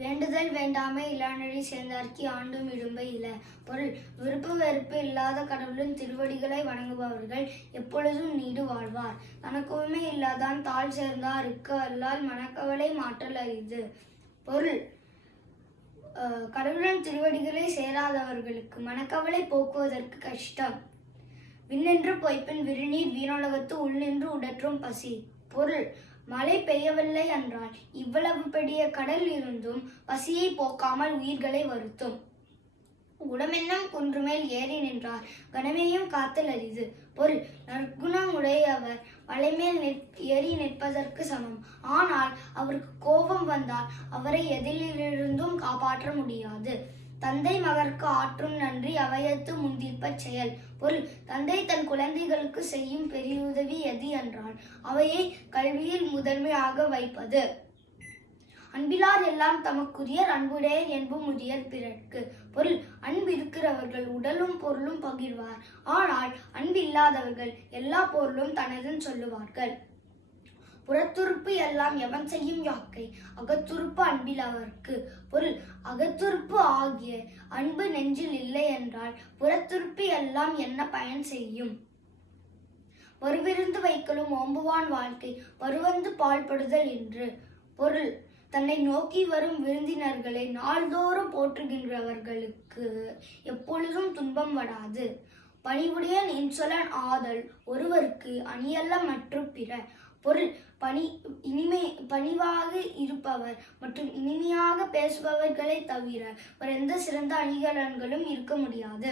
வேண்டுதல் வேண்டாமை இலானடி சேர்ந்தார்க்கு ஆண்டும் இடும்பை இல. பொருள்: விருப்பு வெறுப்பு இல்லாத கடவுளின் திருவடிகளை வணங்குபவர்கள் எப்பொழுதும் நீடு வாழ்வார். தனக்குமே இல்லாதான் தாழ் சேர்ந்தாருக்கு அல்லால் மனக்கவலை மாற்றல் அரிது. பொருள்: கடவுளின் திருவடிகளை சேராதவர்களுக்கு மனக்கவலை போக்குவதற்கு கஷ்டம். விண்ணென்று பொய்ப்பின் விருநீர் வீணுலகத்து உள்நின்று உடற்றும் பசி. பொருள்: மழை பெய்யவில்லை என்றால் இவ்வளவு பெரிய கடல் இருந்தும் பசியை போக்காமல் உயிர்களை வருத்தும். உடமென்னும் குன்றுமேல் ஏறி நின்றார் கனமையும் காத்தல் அரிது. பொருள்: நற்குணம் உடையவர் மலைமேல் ஏறி நிற்பதற்கு சமம். ஆனால் அவருக்கு கோபம் வந்தால் அவரை எதிலிருந்தும் காப்பாற்ற முடியாது. தந்தை மகற்கு ஆற்றும் நன்றி அவையத்து முந்திப்பச் செயல். பொருள்: தந்தை தன் குழந்தைகளுக்கு செய்யும் பெரியுதவி எது என்றால் அவையை கல்வியில் முதன்மையாக வைப்பது. அன்பிலார் எல்லாம் தமக்குரியர் அன்புடையர் என்பும் உரியர் பிறர்க்கு. பொருள்: அன்பு இருக்கிறவர்கள் உடலும் பொருளும் பகிர்வார். ஆனால் அன்பில்லாதவர்கள் எல்லா பொருளும் தனதுன்னு சொல்லுவார்கள். புறத்துறுப்பு எல்லாம் எவன் செய்யும் யாக்கை அகத்துறுப்பு அன்பில் அவர்க்கு. பொருள்: அகத்துறுப்பு ஆகிய அன்பு நெஞ்சில் இல்லை என்றால் புறத்துறுப்பு எல்லாம் என்ன பயன் செய்யும்? வருவிருந்து வைக்கலும் ஓம்புவான் வாழ்க்கை வருவந்து பாழ்படுதல் என்று. பொருள்: தன்னை நோக்கி வரும் விருந்தினர்களை நாள்தோறும் போற்றுகின்றவர்களுக்கு எப்பொழுதும் துன்பம் வராது. பணிவுடையன் இன்சொலன் ஆதல் ஒருவருக்கு அணியல்ல மற்ற பிற. பொருள்: பணிவாக இருப்பவர் மற்றும் இனிமையாக பேசுபவர்களை தவிர வேறு எந்த சிறந்த அணிகலன்களும் இருக்க முடியாது.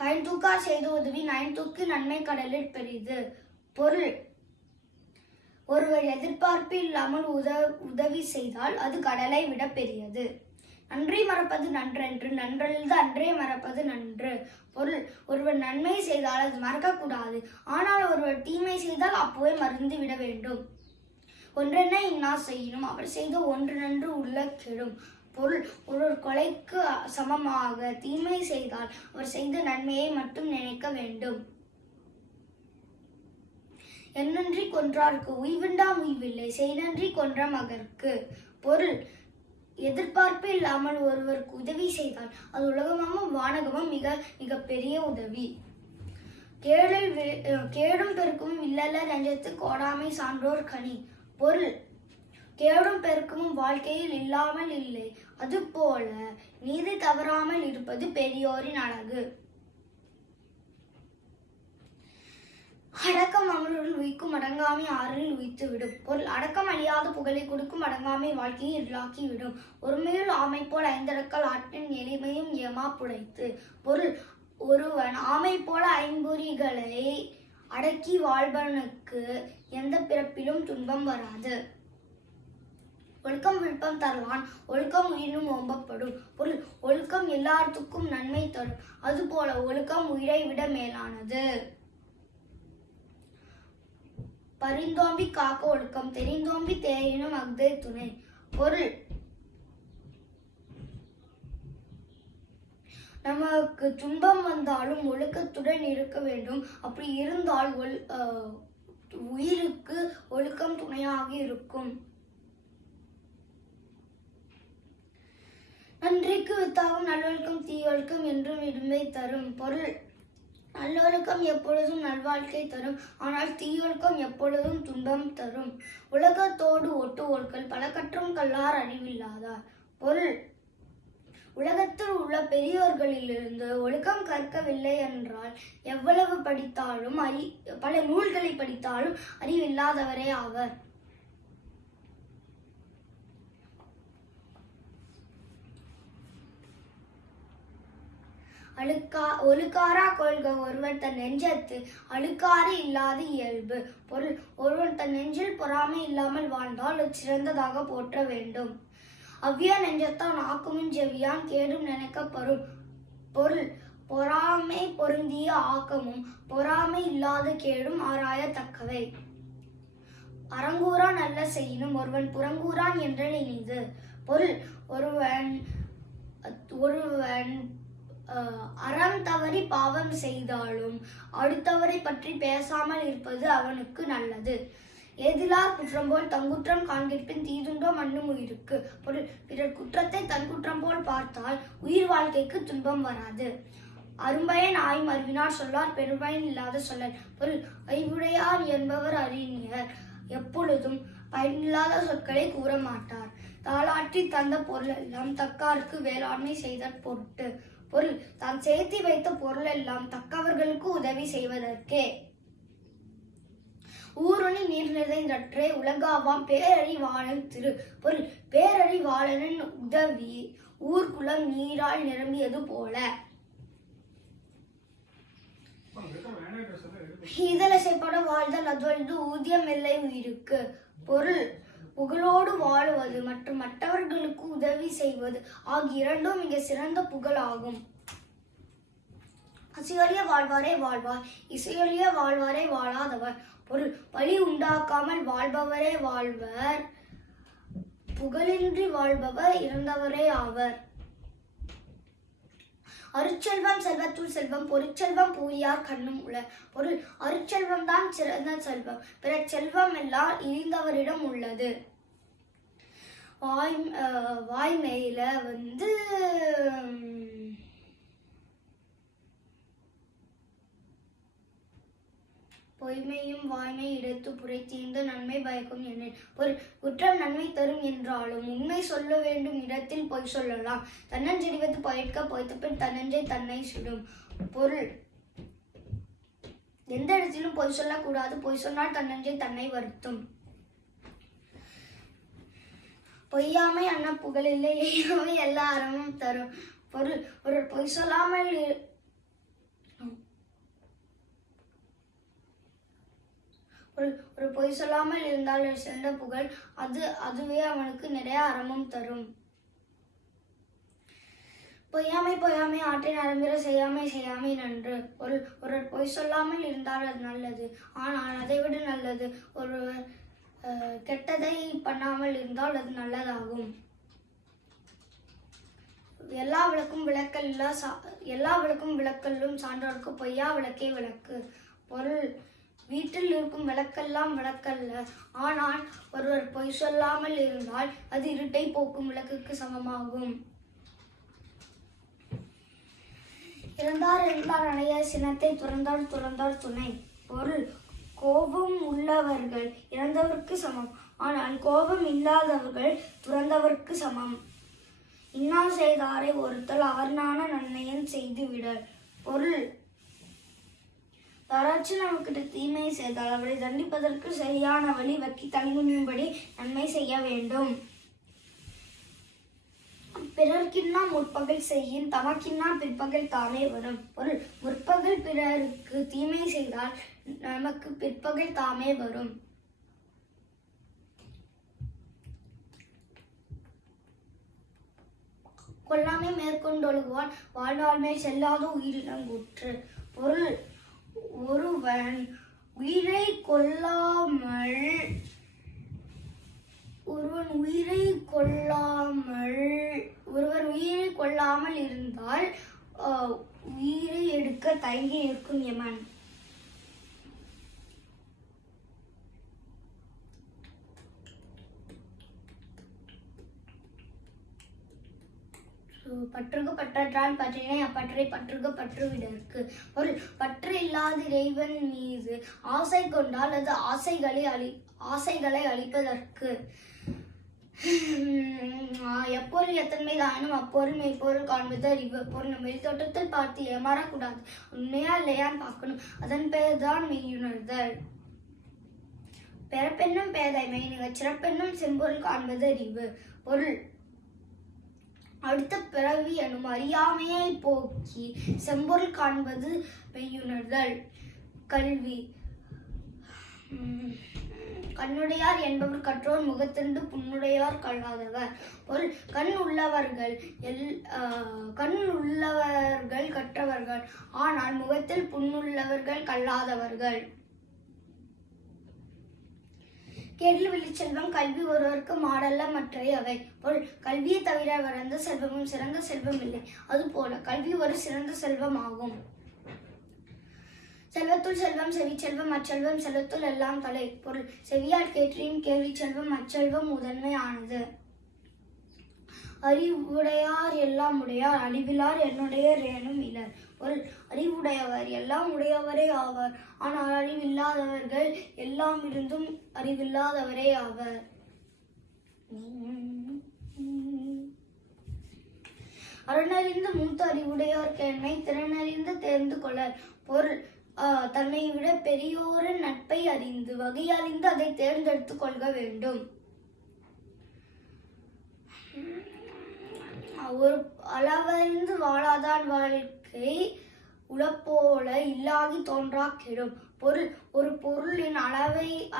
பயன்தூக்கார் செய்த உதவி நயன்தூக்கு நன்மை கடலில் பெரிது. பொருள்: ஒருவர் எதிர்பார்ப்பு இல்லாமல் உதவி செய்தால் அது கடலை விட பெரியது. நன்றி மறப்பது நன்றென்று நன்றல்லது அன்றே மறப்பது நன்று. பொருள்: ஒருவர் நன்மை செய்தால் அது மறக்கக்கூடாது. ஆனால் ஒருவர் தீமை செய்தால் அப்போவே மறந்து விட வேண்டும். ஒன்றென்ன இன்னா செய்யணும் அவர் செய்த ஒன்று நன்று உள்ள கெடும். பொருள்: ஒருவர் கொலைக்கு சமமாக தீமை செய்தால் அவர் செய்த நன்மையை மட்டும் நினைக்க வேண்டும். என்னன்றி கொன்றார்க்கு உய்விண்டாம் உய்வில்லை செய்நன்றி கொன்ற மகற்கு. பொருள்: எதிர்பார்ப்பு இல்லாமல் ஒருவருக்கு உதவி செய்தால் அது உலகமும் வானகமும் மிக மிக பெரிய உதவி. கேடும் பெருக்கும் இல்லல்ல நெஞ்சத்து கோடாமை சான்றோர் கனி. பொருள்: கேடும் பெருக்கமும் வாழ்க்கையில் இல்லாமல் இல்லை. அதுபோல நீதி தவறாமல் இருப்பது பெரியோரின் அழகு. அடக்கம் அமருள் உயிக்கும் அடங்காமை ஆறில் உயித்து விடும். பொருள்: அடக்கம் அழியாத புகழை கொடுக்கும் அடங்காமை வாழ்க்கையை இருளாக்கி விடும். ஒருமையுள் ஆமை போல் ஐந்தடக்கல் ஆற்றின் எளிமையும் ஏமா புடைத்து. பொருள்: ஒருவன் ஆமை போல ஐம்பொறிகளை அடக்கி வாழ்பவனுக்கு எந்த பிறப்பிலும் துன்பம் வராது. ஒழுக்கம் விழுப்பம் தரலான் ஒழுக்கம் உயிரினும் ஓம்பப்படும். பொருள்: ஒழுக்கம் எல்லாத்துக்கும் நன்மை தரும். அதுபோல ஒழுக்கம் உயிரை விட மேலானது. பரிந்தோம்பி காக்க ஒழுக்கம் தெரிந்தோம்பி தேயினும் அஃதே துணை. பொருள்: நமக்கு துன்பம் வந்தாலும் ஒழுக்கத்துடன் இருக்க வேண்டும். அப்படி இருந்தால் உயிருக்கு ஒழுக்கம் துணையாக இருக்கும். நன்றிக்கு வித்தாகும் நல்லொழுக்கம் தீயொழுக்கம் என்றும் இடும்பை தரும். பொருள்: நல்லொழுக்கம் எப்பொழுதும் நல்வாழ்க்கை தரும். ஆனால் தீயொழுக்கம் எப்பொழுதும் துன்பம் தரும். உலகத்தோடு ஒட்டு ஒழுக்கல் பல கற்றும் கல்லார் அறிவில்லாதார். பொருள்: உலகத்தில் உள்ள பெரியோர்களிலிருந்து ஒழுக்கம் கற்கவில்லை என்றால் எவ்வளவு படித்தாலும் பல நூல்களை படித்தாலும் அறிவில்லாதவரே ஆவர். ஒழுக்காரா கொள்க ஒருவர் தன் நெஞ்சத்து அழுக்காறு இல்லாத இயல்பு. பொருள்: ஒருவன் தன் நெஞ்சில் பொறாமை இல்லாமல் வாழ்ந்தால் அது சிறந்ததாக போற்ற வேண்டும். அவ்விய நெஞ்சத்தான் ஆக்கமும் செவ்வியான் கேடும் நினைக்கப்படும். பொருள்: பொறாமை பொருந்திய ஆக்கமும் பொறாமை இல்லாத கேடும் ஆராயத்தக்கவை. அறங்கூறான் நல்ல செய்யினும் ஒருவன் புறங்கூறான் என்ற இனிது. பொருள்: ஒருவன் அறம் தவறி பாவம் செய்தாலும் அடுத்தவரை பற்றி பேசாமல் இருப்பது அவனுக்கு நல்லது. ஏதிலார் குற்றம் போல் தங்குற்றம் காண்கிற்பின் தீதுண்டோ மண்ணும் உயிருக்கு. பொருள் பிறர் குற்றத்தை தன் குற்றம் போல் பார்த்தால் உயிர் வாழ்க்கைக்கு துன்பம் வராது. அரும்பயன் ஆயும் அறிவினார் சொல்லார் பெரும்பயன் இல்லாத சொல்லல். பொருள் அறிவுடையார் என்பவர் அறிஞர் எப்பொழுதும் பயனில்லாத சொற்களை கூற மாட்டார். தாளாற்றி தந்த பொருள் எல்லாம் தக்காருக்கு வேளாண்மை செய்தற் பொருட்டு. பொருள் தான் சேர்த்தி வைத்த பொருள் எல்லாம் தக்கவர்களுக்கு உதவி செய்வதற்கே. ஊருணி நீர் நிறைந்தற்றே உலகாவாம் பேரறிவாளன் திரு. பொருள் பேரறிவாளனின் உதவி ஊர்குளம் நீரால் நிரம்பியது போல. இதழசைப்பட வாழ்தல் அதுவல்து ஊதியம் இல்லை உயிருக்கு. பொருள் புகழோடு வாழுவது மற்றும் மற்றவர்களுக்கு உதவி செய்வது ஆகிய இரண்டும் மிக சிறந்த புகழ் ஆகும். பசியொழிய வாழ்வாரே வாழ்வார், இசையொழிய வாழ்வாரே வாழாதவர். பொருள் பழி உண்டாக்காமல் வாழ்பவரே வாழ்வர், புகழின்றி வாழ்பவர் இறந்தவரே ஆவர். அருட்செல்வம் செல்வத்துள் செல்வம் பொருட்செல்வம் பூயார் கண்ணும் உள. பொருள் அருட்செல்வம் தான் சிறந்த செல்வம், பிற செல்வம் எல்லாம் இழிந்தவரிடம் உள்ளது. வாய்மையில பொய்மையும் வாய்மை இடத்து புரை தீர்ந்த நன்மை பயக்கும் என்ன. பொருள் குற்றம் நன்மை தரும் என்றாலும் உண்மை சொல்ல வேண்டும் இடத்தில் பொய் சொல்லலாம். தன்னஞ்செடிவது பயிர்க்க பொய்த்த பின் தன்னஞ்சை தன்னை சுடும். பொருள் எந்த இடத்திலும் பொய் சொல்லக்கூடாது, பொய் சொன்னால் தன்னஞ்சை தன்னை வருத்தும். பொய்யாமை அண்ணா புகழ் இல்லை, எய்யாமை எல்லா அறமும் தரும். பொருள் ஒரு பொய் சொல்லாமல் ஒரு பொய் சொல்லாமல் இருந்தால் சிறந்த புகழ், அதுவே அவனுக்கு நிறைய அறமும் தரும். பொய்யாமை பொய்யாமை ஆற்றின் அறம்பிற செய்யாமை செய்யாமை நன்று. ஒரு பொய் சொல்லாமல் இருந்தால் அது நல்லது, ஆனால் அதை விட நல்லது ஒருவர் கெட்டதை பண்ணாமல் இருந்தால் அது நல்லதாகும். எல்லா விளக்கும் விளக்கல்லும் சான்றோருக்கு பொய்யா விளக்கே விளக்கு. பொருள் வீட்டில் இருக்கும் விளக்கெல்லாம் விளக்கல்ல, ஆனால் ஒருவர் பொய் சொல்லாமல் இருந்தால் அது இருட்டை போக்கும் விளக்குக்கு சமமாகும். இறந்தார் என்றார் அணைய சினத்தை துறந்தார் துறந்தார் துணை. பொருள் கோபம் உள்ளவர்கள் இறந்தவர்க்கு சமம், ஆனால் கோபம் இல்லாதவர்கள் துறந்தவர்க்கு சமம். இன்னா செய்தாரை ஒருத்தல் அவர்னான நன்மையன் செய்து விடல். பொருள் யாராச்சும் நமக்கு தீமை செய்தால் அவரை தண்டிப்பதற்கு சரியான வழி வக்கி தங்கும்படி நன்மை செய்ய வேண்டும். பிறர்க்கின்னா முற்பகல் செய்யின் தமக்கின்னா பிற்பகல் தானே வரும். பொருள் முற்பகல் பிறருக்கு தீமை செய்தால் நமக்கு பிற்பகல் தாமே வரும். கொல்லாமை மேற்கொண்டொழுகுவான் வாழ்நாள்மே செல்லாத உயிரினங்கூற்று. பொருள் ஒருவன் உயிரை கொள்ளாமல் இருந்தால் உயிரை எடுக்க தயங்கி நிற்கும் யமன். பற்றுக பற்றான் பற்றினை அப்பற்றை பற்றுக பற்றுவிடற்கு. ஒரு பற்று இல்லாத இறைவன் மீது ஆசை கொண்டால் அது ஆசைகளை அளிப்பதற்கு. எப்பொருள் எத்தன்மை தாயினும் அப்பொருள் மெய்ப்பொருள் காண்பது அறிவு. பொருள் வெளித்தோட்டத்தில் பார்த்து ஏமாறக்கூடாது, உண்மையா இல்லையான்னு பார்க்கணும், அதன் பெயர் தான் மெய்யுணர்தல். பிறப்பென்னும் பேதைமை நிகழ் சிறப்பென்னும் செம்பொருள் காண்பது அறிவு. பொருள் அடுத்த பிறவி எனும் அறியாமையை போக்கி செம்பொருள் காண்பது மெய்யுணர்தல். கல்வி கண்ணுடையார் என்பவர் கற்றோர் முகத்திருந்து புண்ணுடையார் கல்லாதவர். பொருள் கண் உள்ளவர்கள் கற்றவர்கள், ஆனால் முகத்தில் புண்ணுள்ளவர்கள் கல்லாதவர்கள். கேடில் விழிச்செல்வம் கல்வி ஒருவருக்கு மாடல்ல மற்றை அவை. பொருள் கல்வியை தவிர வளர்ந்த செல்வமும் சிறந்த செல்வம் இல்லை, அதுபோல கல்வி ஒரு சிறந்த செல்வம் ஆகும். செல்வத்துள் செல்வம் செவிச்செல்வம் அச்செல்வம் செல்வத்துள் எல்லாம் தலை. பொருள் செவியால் கேட்டறியும் கேள்வி செல்வம் அச்செல்வம் முதன்மை ஆனது. அறிவுடையார் எல்லாம் உடையார் அறிவிலார் என்னுடையர் ஏனும் இலர். பொருள் அறிவுடையவர் எல்லாம் உடையவரே ஆவார், ஆனால் அறிவில்லாதவர்கள் எல்லாம் இருந்தும் அறிவில்லாதவரே ஆவர். அறனறிந்து மூத்த அறிவுடையார் கேண்மை திறனறிந்து தேர்ந்து கொள்ளர். பொருள் தன்னை விட பெரியோரின் நட்பை அறிந்து வகை அறிந்து அதை தேர்ந்தெடுத்துக் கொள்க வேண்டும். ஒரு அளவறிந்து வாழாதான் வாழ்க்கை உளப்போல இல்லாகி தோன்றா கெடும். பொருள் ஒரு பொருளின்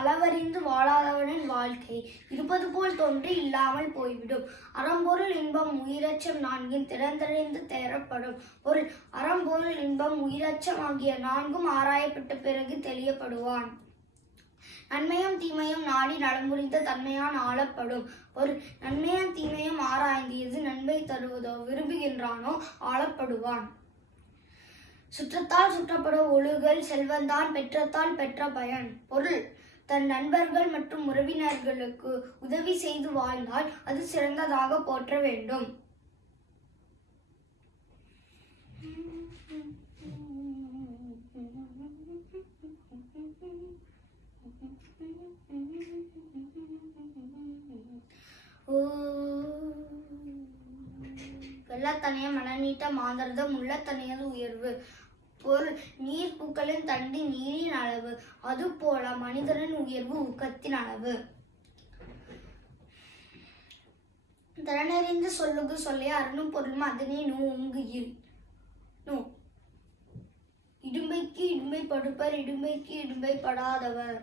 அளவறிந்து வாழாதவனின் வாழ்க்கை இருப்பது போல் தோன்றி இல்லாமல் போய்விடும். அறம்பொருள் இன்பம் உயிரச்சம் நான்கின் திறந்தறிந்து தேரப்படும். பொருள் அறம்பொருள் இன்பம் உயிரச்சம் ஆகிய நான்கும் ஆராயப்பட்ட பிறகு தெளியப்படுவான். நன்மையும் தீமையும் நாடி நலம்புரிந்த தன்மையான் ஆளப்படும். ஒரு நன்மையும் தீமையும் ஆராய்ந்து எது நன்மை தருவதோ விரும்புகின்றானோ ஆளப்படுவான். சுற்றத்தால் சுற்றப்பட ஒழுகல் செல்வந்தான் பெற்றத்தால் பெற்ற பயன். பொருள் தன் நண்பர்கள் மற்றும் உறவினர்களுக்கு உதவி செய்து வாழ்ந்தால் அது சிறந்ததாக போற்ற வேண்டும். வெள்ளத்தனைய மனநீட்ட மாந்தர்தம் உள்ளத்தனையது உயர்வு. பொருள் நீர் பூக்களின் தண்டி நீரின் அளவு, அதுபோல மனிதனின் உயர்வு ஊக்கத்தின் அளவு. திறனறிந்து சொல்லுகு சொல்லே அருணும் பொருளும் அதனே நோங்குயில். நோ இடும்பைக்கு இடும்பை படுப்பர் இடும்பைக்கு இடும்பை படாதவர்.